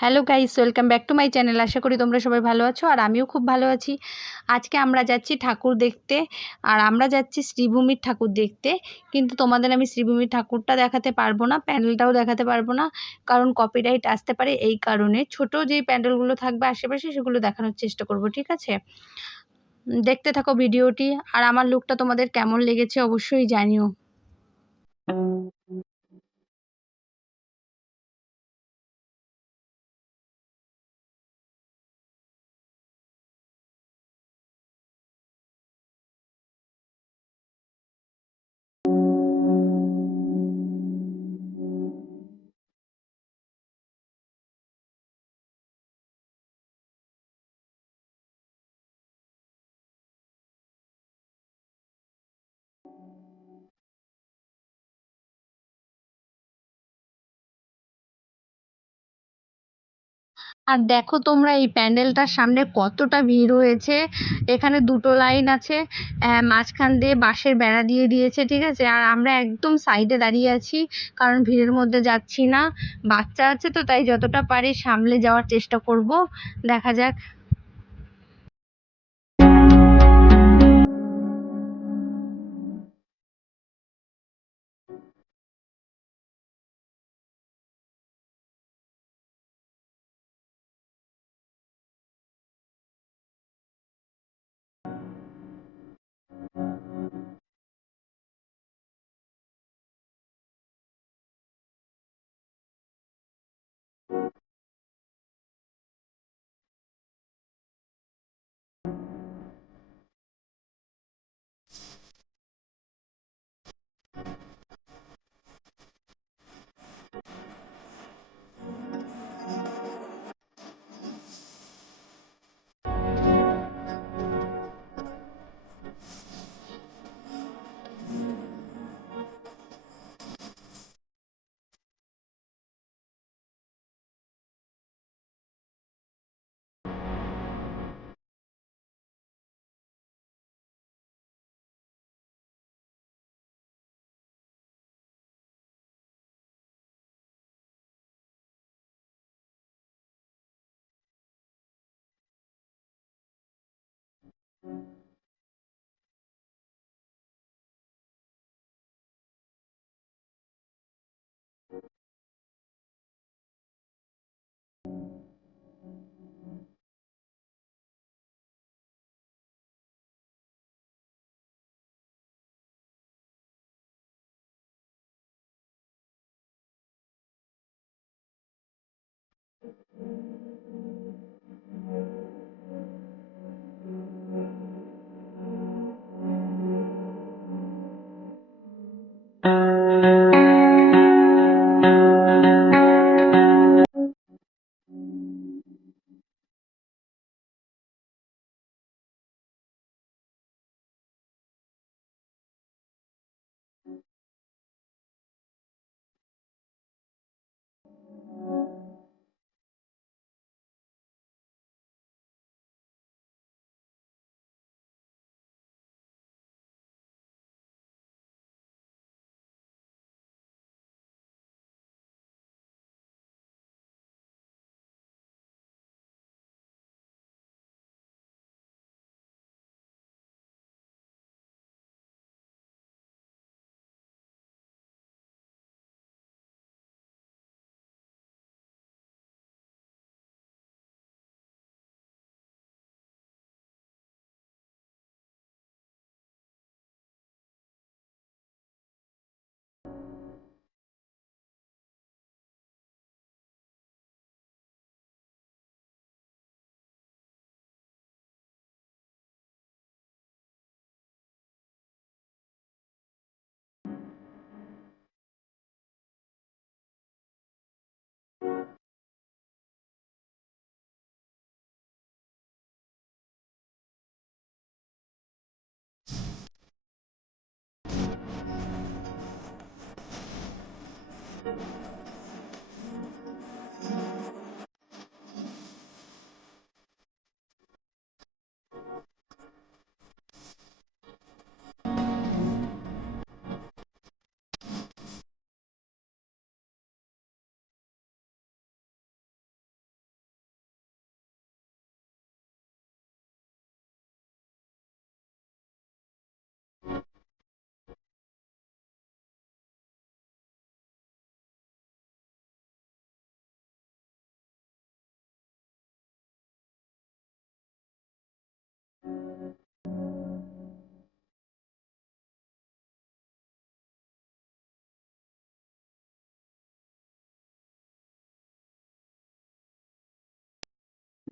Hello guys, welcome back to my channel. আশা করি তোমরা সবাই ভালো আছো আর আমিও খুব ভালো আছি। আজকে আমরা যাচ্ছি ঠাকুর দেখতে, আর আমরা যাচ্ছি শ্রীভূমির ঠাকুর দেখতে। কিন্তু তোমাদের আমি শ্রীভূমির ঠাকুরটা দেখাতে পারবো না, প্যান্ডেলটাও দেখাতে পারবো না, কারণ কপিরাইট আসতে পারে। এই কারণে ছোট যেই প্যান্ডেলগুলো থাকবে আশেপাশে সেগুলো দেখানোর চেষ্টা করব, ঠিক আছে? দেখতে থাকো ভিডিওটি। আর আমার লুকটা তোমাদের কেমন লেগেছে অবশ্যই জানিও। আর দেখো তোমরা এই প্যান্ডেলটার সামনে কতটা ভিড় হয়েছে। এখানে দুটো লাইন আছে, মাঝখান দিয়ে বাঁশের বেড়া দিয়ে দিয়েছে, ঠিক আছে? আর আমরা একদম সাইডে দাঁড়িয়ে আছি, কারণ ভিড়ের মধ্যে যাচ্ছি না। বাচ্চা আছে তো, তাই যতটা পারি সামলে যাওয়ার চেষ্টা করব। দেখা যাক।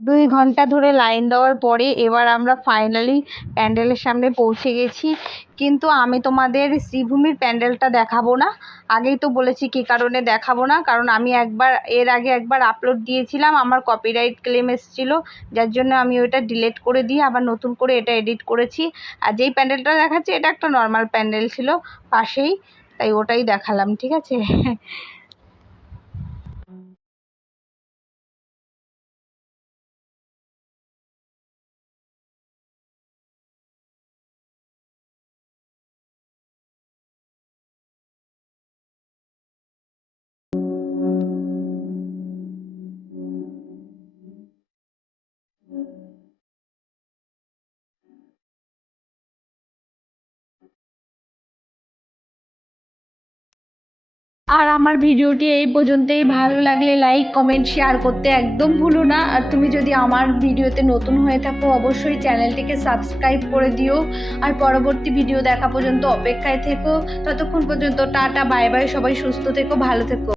2 ঘন্টা ধরে লাইন দেওয়ার পরে এবার আমরা ফাইনালি প্যান্ডেলের সামনে পৌঁছে গেছি। কিন্তু আমি তোমাদের শ্রীভূমির প্যান্ডেলটা দেখাবো না। আগেই তো বলেছি কী কারণে দেখাবো না, কারণ আমি এর আগে একবার আপলোড দিয়েছিলাম, আমার কপিরাইট ক্লেম এসেছিলো, যার জন্য আমি ওইটা ডিলিট করে দিয়ে আবার নতুন করে এটা এডিট করেছি। আর যেই প্যান্ডেলটা দেখাচ্ছি এটা একটা নর্মাল প্যান্ডেল ছিল পাশেই, তাই ওটাই দেখালাম, ঠিক আছে। আর আমার ভিডিওটি এই পর্যন্তই। ভালো লাগলে লাইক কমেন্ট শেয়ার করতে একদম ভুলো না। আর তুমি যদি আমার ভিডিওতে নতুন হয়ে থাকো অবশ্যই চ্যানেলটিকে সাবস্ক্রাইব করে দিও। আর পরবর্তী ভিডিও দেখা পর্যন্ত অপেক্ষায় থেকো। ততক্ষণ পর্যন্ত টাটা বাই বাই, সবাই সুস্থ থেকো, ভালো থেকো।